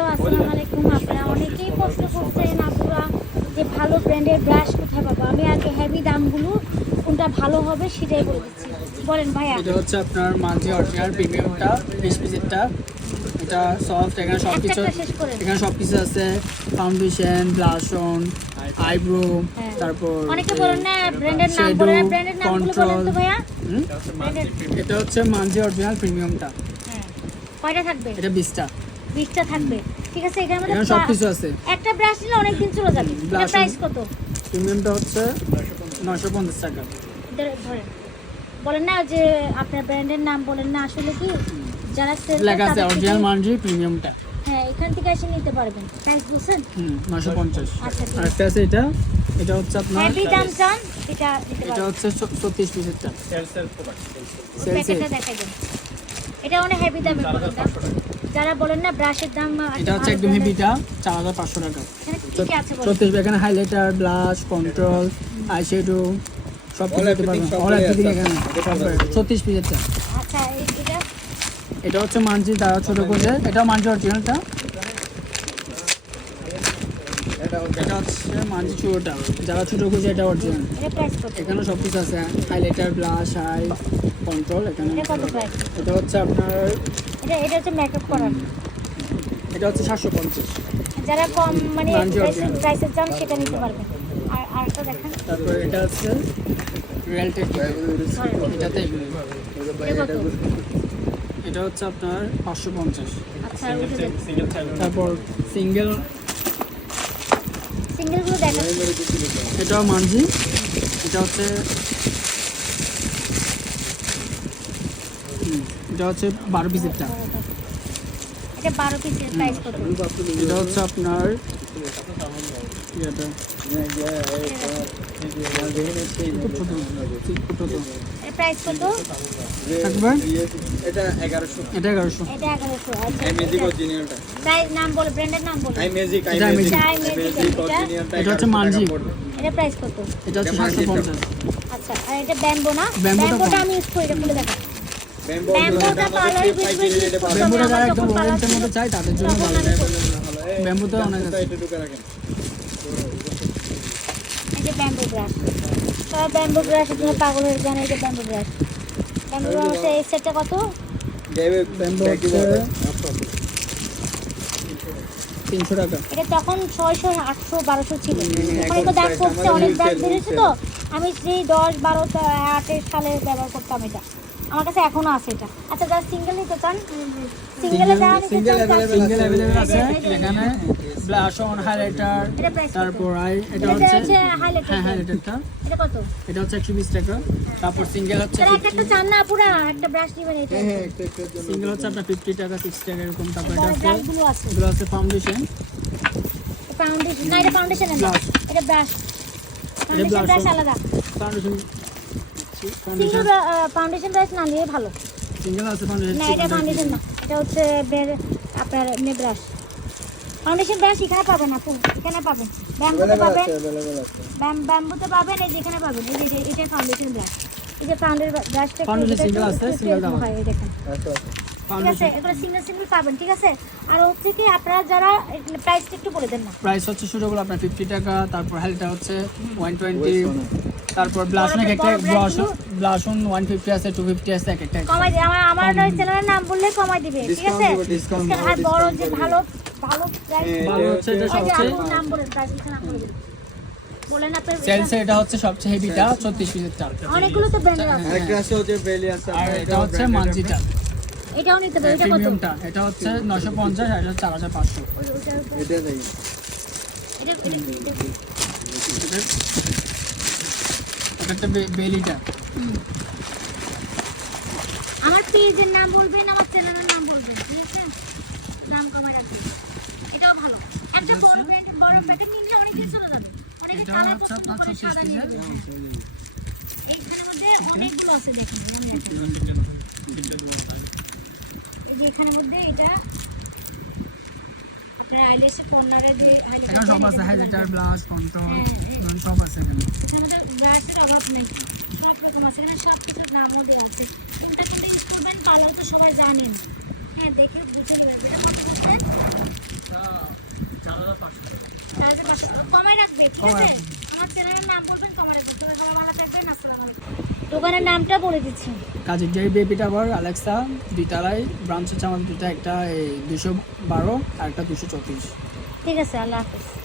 Hello আসসালামু আলাইকুম। আপনারা অনেকেই প্রশ্ন করছেন আপুরা যে ভালো ব্র্যান্ডের ব্রাশ কোথায় পাবো? আমি আগে হেভি দামগুলো কোনটা ভালো হবে সেটাই বলে দিচ্ছি। বলেন ভাইয়া। এটা হচ্ছে আপনার মাঝে অরিজিনাল প্রিমিয়ামটা বিশ এটা সফট এখানে সব কিছু। এখানে সব কিছু আছে ফাউন্ডেশন ব্লাশন আইব্রো। তারপর অনেকে বলেন না ব্র্যান্ডের নাম বলেন ব্র্যান্ডের নামগুলো বলেন তো। ভাইয়া। এটা হচ্ছে মাঝে অরিজিনাল প্রিমিয়ামটা। হ্যাঁ। কয়টা থাকবে? এটা বিশটা। বিশটা থাকবে। ঠিক আছে এখানে মধ্যে সব কিছু আছে। একটা ব্রাশ নিলে অনেক দিন চলে যাবে। এটা প্রাইস কত? প্রিমিয়ামটা হচ্ছে নশো পঞ্চাশ টাকা। ধরে- ধরেন। বলেন না যে আপনার ব্র্যান্ডের নাম বলেন না আসলে কি যারা সেল লেখা আছে অরিজিনাল মানজি প্রিমিয়ামটা হ্যাঁ এখান থেকে এসে নিতে পারবেন। প্রাইস বুঝছেন হুম নশো পঞ্চাশ। আচ্ছা ঠিক আর একটা আছে এটা। এটা হচ্ছে আপনার হেভি দাম চান এটা নিতে এটা হচ্ছে ছত্রিশ পিসেরটা সেলসে প্যাকেটটা দেখাই দেন। এটা অনেক হেভি দামের দাম যারা বলেন না ব্রাশের দাম এটা হচ্ছে একদম হেভিটা চার হাজার পাঁচশো টাকা। ছত্রিশ এখানে হাইলাইটার ব্লাশ কন্ট্রোল আইশ্যাডো সব কিছু দিতে পারবেন। অল এভরিথিং এখানে। ছত্রিশ পিসেরটা আচ্ছা এটা? এটা হচ্ছে মানজি তারা ছোট করে। এটাও মানজি অরিজিনালটা এটা হচ্ছে মানজি ছোটটা যারা ছোট করছে এটা অরিজিনাল এখানে সব কিছু আছে। হাইলাইটার ব্লাশ আই কন্ট্রোল এখানে। এটা হচ্ছে আপনার এটা এটা হচ্ছে মেকআপ করার। এটা হচ্ছে সাতশো পঞ্চাশ। যারা কম মানে original। চান সেটা নিতে পারবেন। আর আরেকটা দেখেন। তারপর এটা হচ্ছে রিয়েলটেক ধরেন এটাতে এটা হচ্ছে আপনার পাঁচশো পঞ্চাশ। আচ্ছা তারপর সিঙ্গেল সিঙ্গেলগুলো দেখেন। এটাও মানজি এটা হচ্ছে এটা হচ্ছে বারো পিসেরটা এটা বারো পিসের প্রাইস কত? এটা হচ্ছে আপনার এটা এগারোশো। এটা এগারোশো। এটা এগারোশো আচ্ছা। আই ম্যাজিক অরিজিনালটা প্রাইস নাম বলে ব্র্যান্ডের নাম বলে। আই ম্যাজিক আই এটা হচ্ছে মানজি। এটা প্রাইস কত? এটা হচ্ছে আচ্ছা আর এটা ব্যাম্বো না? ব্যাম্বোটা আমি ইউজ করি এটা খুলে দেখা ব্যাম্বো ব্যাম্বোটা পার্লার পাইকারি রেটে ব্যাম্বুটা যারা একদম যখন মধ্যে চাই তাদের জন্য তখন ভালো আমি অনেক আছে। এটা ঢুকে রাখেন। এই যে ব্যাম্বো ব্রাশ সবাই ব্যাম্বো ব্রাশের জন্য পাগল হয়ে যান এই যে ব্যাম্বো ব্রাশ ব্যাম্বো ব্রাশ এই সেটটা কত? দেবে ব্যাম্বু তিনশো টাকা। এটা তখন ছয়শো আটশো বারোশো ছিল। এখন এখন তো দাম কমছে অনেক দাম বেড়েছে তো। আমি সেই দশ বারো আটের সালে ব্যবহার করতাম এটা। আমার কাছে এখনও আছে এটা। আচ্ছা যারা সিঙ্গেল নিতে চান সিঙ্গেলে যারা সিঙ্গেল অ্যাভেলেবেল আছে। এখানে ব্লাশ অন হাইলাইটার এটা তারপর আই এটা এটা হচ্ছে হাইলাইটার হ্যাঁ হাইলাইটারটা এটা কত? এটা হচ্ছে একশো বিশ টাকা। তারপর সিঙ্গেল হচ্ছে তারা একটা একটা চান না পুরা একটা ব্রাশ নিবেন এটা। হ্যাঁ একটা একটা সিঙ্গেল হচ্ছে আপনার ফিফটি টাকা সিক্সটি টাকা এরকম তারপর এটা আছে ব্রাশগুলো আছে। এগুলো আছে ফাউন্ডেশন ফাউন্ডেশন না এটা ফাউন্ডেশন না। এটা ব্রাশ ফাউন্ডেশন ব্রাশ আলাদা। ফাউন্ডেশন ফাউন্ডেশন ফাউন্ডেশন ব্রাশ না নিলে ভালো। সিঙ্গেল আছে ফাউন্ডেশন না এটা ফাউন্ডেশন না এটা হচ্ছে আপনার এমনি ব্রাশ ফাউন্ডেশন ব্রাশ এখানে পাবেন আপু এখানে পাবেন। ব্যাম্বুতে পাবেন। ব্যাম্বুতে পাবেন এই যেখানে পাবেন এই যে এটা ফাউন্ডেশন ব্রাশ এই যে ফাউন্ডেশন ব্রাশটা Foundation single আছে, single দাম হয় দেখেন। আচ্ছা আচ্ছা। ঠিক আছে এগুলো সিঙ্গেল সিঙ্গেল পাবেন ঠিক আছে? আর হচ্ছে কি আপনারা যারা প্রাইসটা একটু বলে দেন না। প্রাইস হচ্ছে শুরুগুলো আপনার ফিফটি টাকা তারপর হেলটা হচ্ছে ওয়ান টোয়েন্টি তারপর ব্লাশন একটা ব্লাশন ওয়ান ফিফটি আছে টু ফিফটি আছে এক একটা। কমাই দিবে আমার আমার চ্যানেলের নাম বললে কমাই দিবে ঠিক আছে? discount আর বড় যে ভালো ভালো প্রাইস হ্যাঁ, ভালো হচ্ছে এটা সবচেয়ে নাম বলেন প্রাইস নাম বলে বলেন আপনার সেলসে এটা হচ্ছে সবচেয়ে হেভিটা ছত্রিশ পিসের চার অনেকগুলো তো ব্র্যান্ড আছে। আরেকটা আছে ওই বেলি আছে আর এটা হচ্ছে মানজিটা এটাও নিতে পারো এটা কত? এটা হচ্ছে নশো পঞ্চাশ আর এটা ওই- এটা দেখি। এটা এটা- এটা- একটা বেলিটা। আমার পেজের নাম বলবেন আমার চ্যানেলের নাম বলবেন ঠিক আছে? নাম কমায় রাখবেন। এটাও ভালো। একটা বড় ব্র্যান্ড বড় প্যাকেট নিলে অনেক কিছু চলে যাবে। অনেকে কালার পছন্দ করে সাদা নিয়ে এইখানের মধ্যে অনেকগুলো আছে দেখেন আমি যে এখানের মধ্যে এটা আপনার আইলেসে কর্নারে যে এখানে সব আছে হাইলাইটার ব্লাশ কন্ট্রোল হ্যাঁ, সব আছে এখানে। এখানে ব্রাশের অভাব নেই। সব রকম আছে। এখানে সব কিছুর নামও দেওয়া আছে। কোনটা কোনটা ইউজ করবেন পার্লার তো সবাই জানেন। হ্যাঁ দেখে বুঝে নেবেন। এটা কত বলছেন কমায় রাখবে ঠিক আছে? আমার চ্যানেলের নাম বলবেন কমায় রাখবে। ভালো ভালো থাকবেন দোকানের নামটা বলে দিচ্ছি। কাজের ডে বেবি টাওয়ার আলেক্সা দুইতলায়। ব্রাঞ্চ হচ্ছে আমাদের দুইটা একটা দুশো বারো আর একটা দুশো চৌত্রিশ। ঠিক আছে আল্লাহ হাফিজ।